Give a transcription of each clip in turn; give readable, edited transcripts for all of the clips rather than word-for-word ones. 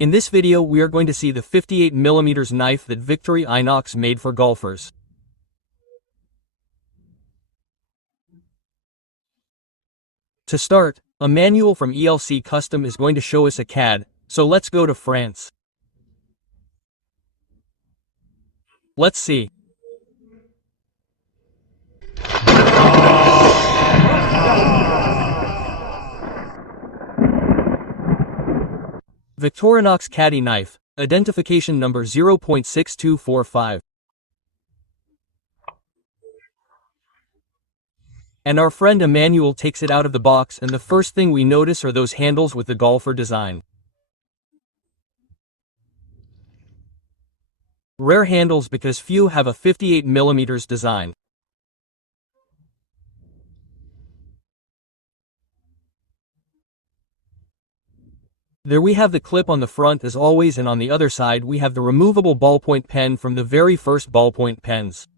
In this video we are going to see the 58mm knife that Victorinox made for golfers. To start, a manual from ELC Custom is going to show us a CAD, so let's go to France. Let's see. Victorinox Caddy knife, identification number 0.6245. And our friend Manuel takes it out of the box, and the first thing we notice are those handles with the golfer design. Rare handles because few have a 58mm design. There we have the clip on the front as always, and on the other side we have the removable ballpoint pen from the very first ballpoint pens.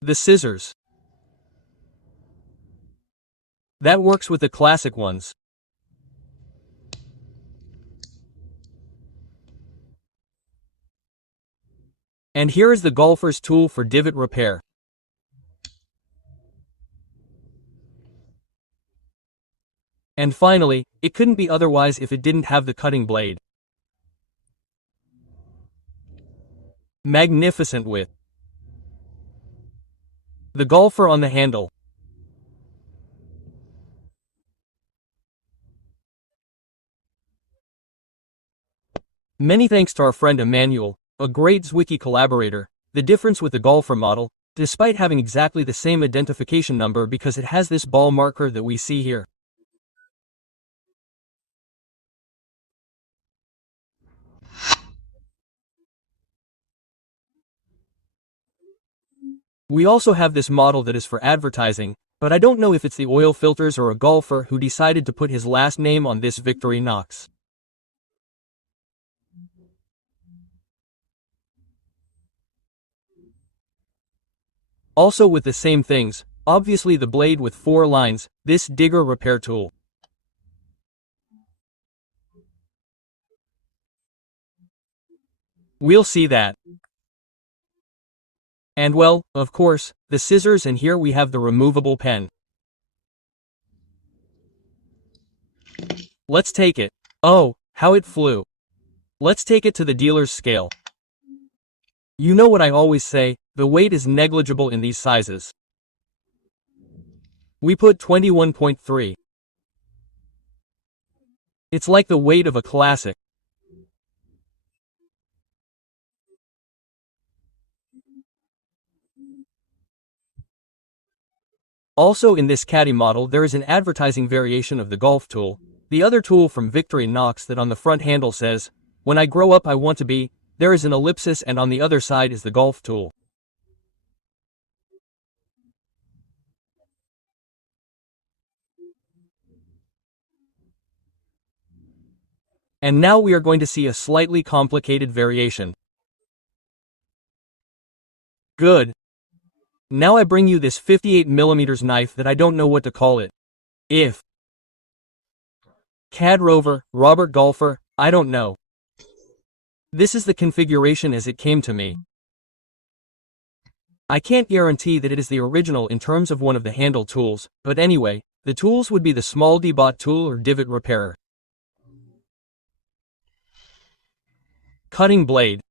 The scissors. That works with the classic ones. And here is the golfer's tool for divot repair. And finally, it couldn't be otherwise if it didn't have the cutting blade. Magnificent with the golfer on the handle. Many thanks to our friend Manuel, a great Zwicky collaborator. The difference with the golfer model, despite having exactly the same identification number, because it has this ball marker that we see here. We also have this model that is for advertising, but I don't know if it's the oil filters or a golfer who decided to put his last name on this Victorinox. Also with the same things, obviously the blade with 4 lines, this digger repair tool. We'll see that. And well, of course, the scissors, and here we have the removable pen. Let's take it. Oh, how it flew. Let's take it to the dealer's scale. You know what I always say, the weight is negligible in these sizes. We put 21.3. It's like the weight of a classic. Also in this caddy model there is an advertising variation of the golf tool, the other tool from Victorinox, that on the front handle says, "When I grow up I want to be." There is an ellipsis, and on the other side is the golf tool. And now we are going to see a slightly complicated variation. Good. Now I bring you this 58mm knife that I don't know what to call it. If CAD Rover, Robert Golfer, I don't know. This is the configuration as it came to me. I can't guarantee that it is the original in terms of one of the handle tools, but anyway, the tools would be the small debot tool or divot repairer. Cutting blade.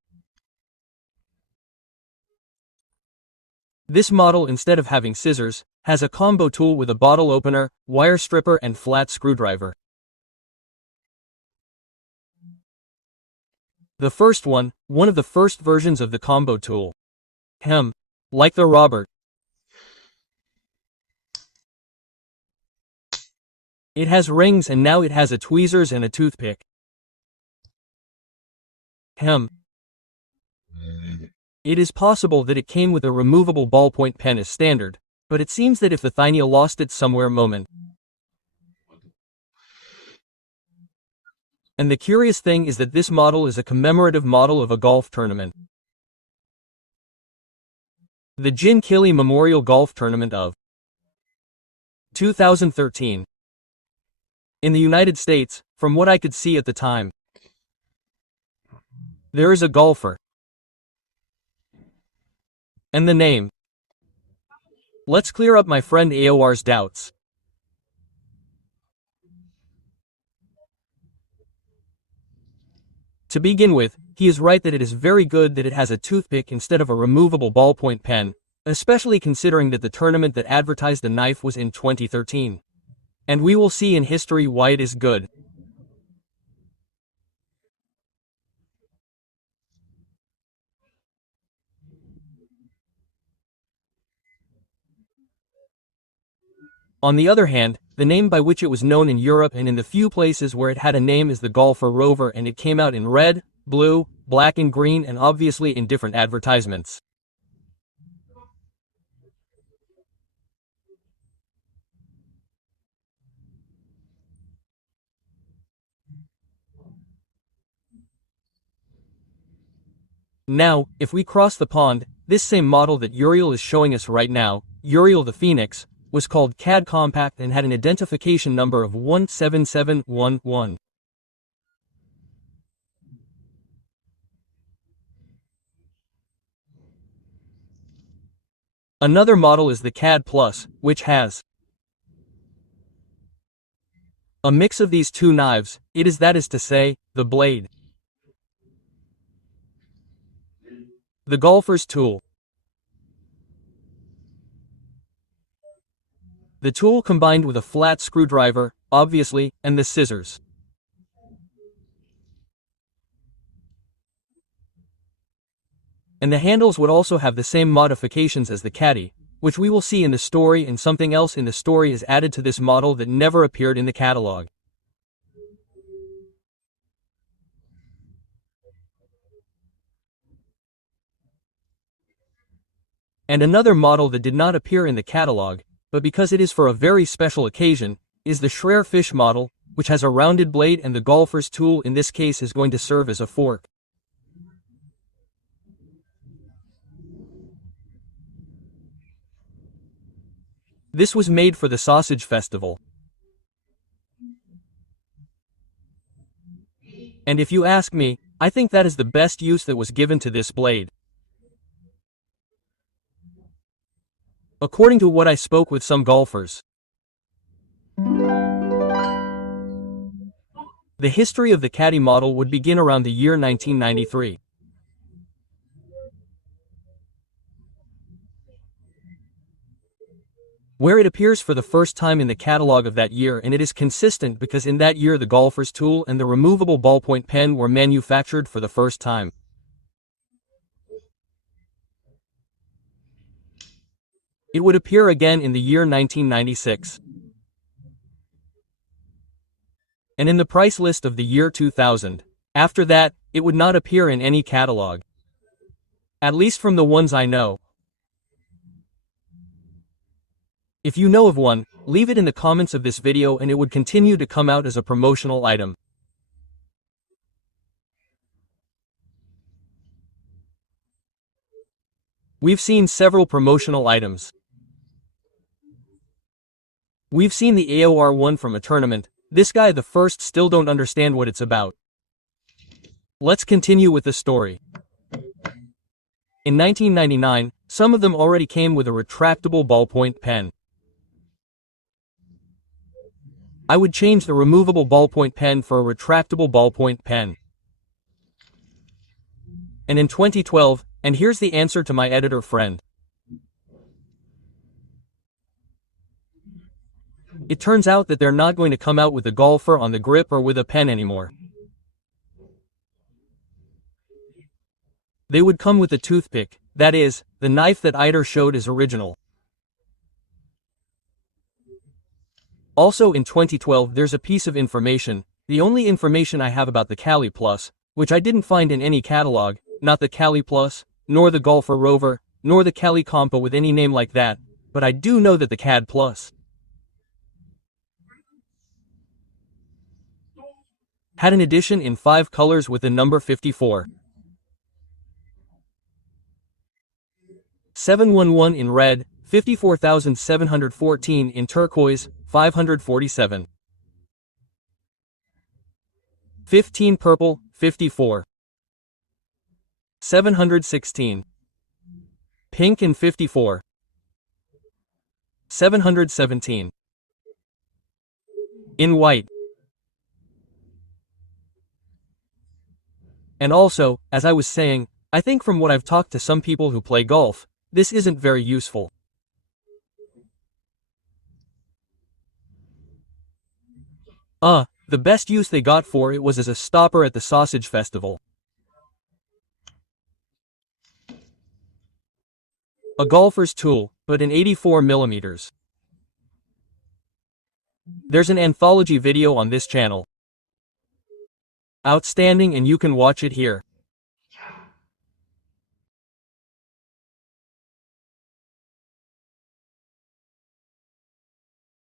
This model, instead of having scissors, has a combo tool with a bottle opener, wire stripper and flat screwdriver. The first one of the first versions of the combo tool. Like the Robert. It has rings, and now it has a tweezers and a toothpick. It is possible that it came with a removable ballpoint pen as standard, but it seems that if the Thynea lost it somewhere moment. And the curious thing is that this model is a commemorative model of a golf tournament. The Jin Kili Memorial Golf Tournament of 2013. In the United States, from what I could see at the time, there is a golfer. And the name. Let's clear up my friend Aor's doubts. To begin with, he is right that it is very good that it has a toothpick instead of a removable ballpoint pen, especially considering that the tournament that advertised the knife was in 2013. And we will see in history why it is good. On the other hand, the name by which it was known in Europe and in the few places where it had a name is the Golfer Rover, and it came out in red, blue, black and green, and obviously in different advertisements. Now, if we cross the pond, this same model that Uriel is showing us right now, Uriel the Phoenix, was called CAD Compact and had an identification number of 17711. Another model is the CAD Plus, which has a mix of these two knives. It is, that is to say, the blade, the golfer's tool, the tool combined with a flat screwdriver, obviously, and the scissors. And the handles would also have the same modifications as the Caddy, which we will see in the story, and something else in the story is added to this model that never appeared in the catalog. And another model that did not appear in the catalog, but because it is for a very special occasion, is the Schweizer Fleisch model, which has a rounded blade, and the golfer's tool in this case is going to serve as a fork. This was made for the Sausage Festival. And if you ask me, I think that is the best use that was given to this blade. According to what I spoke with some golfers, the history of the Caddy model would begin around the year 1993. Where it appears for the first time in the catalog of that year, and it is consistent because in that year the golfer's tool and the removable ballpoint pen were manufactured for the first time. It would appear again in the year 1996. And in the price list of the year 2000. After that, it would not appear in any catalog. At least from the ones I know. If you know of one, leave it in the comments of this video and it would continue to come out as a promotional item. We've seen several promotional items. We've seen the AOR one from a tournament. This guy the first still don't understand what it's about. Let's continue with the story. In 1999, some of them already came with a retractable ballpoint pen. I would change the removable ballpoint pen for a retractable ballpoint pen. And in 2012, and here's the answer to my editor friend. It turns out that they're not going to come out with the golfer on the grip or with a pen anymore. They would come with the toothpick, that is, the knife that Eider showed is original. Also in 2012 there's a piece of information, the only information I have about the Cali Plus, which I didn't find in any catalog, not the Cali Plus, nor the Golfer Rover, nor the Cali Compa with any name like that, but I do know that the CAD Plus had an edition in 5 colors with the number 54. 711 in red, 54,714 in turquoise, 547. 15 purple, 54. 716. Pink in 54. 717. In white. And also, as I was saying, I think from what I've talked to some people who play golf, this isn't very useful. The best use they got for it was as a stopper at the sausage festival. A golfer's tool, but in 84mm. There's an anthology video on this channel. Outstanding, and you can watch it here.